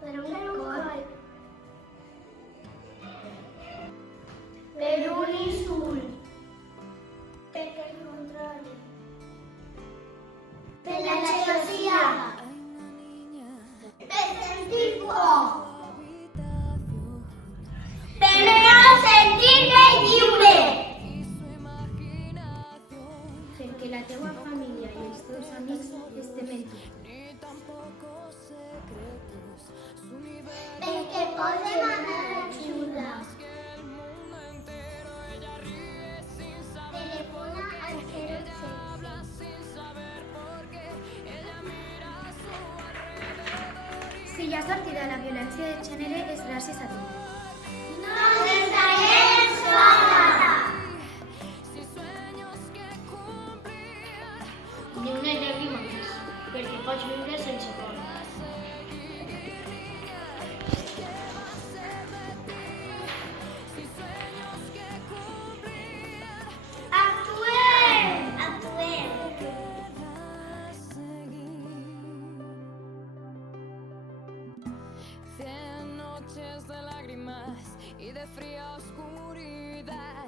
Per un coll. Per un insult. Perquè el controli. Per la gelosia. Per sentir por. Per no sentir-me lliure. Perquè la teua família i els teus amics estimen tu. Perquè podem anar a ajuda. Telefona al 016. Si hi ha sortida la violència de gènere és gràcies a tu. No estarem sola! Ni una llàgrima més, perquè pots viure sense por. Actuem! Actuem! Cien noches de lágrimas y de fría oscuridad.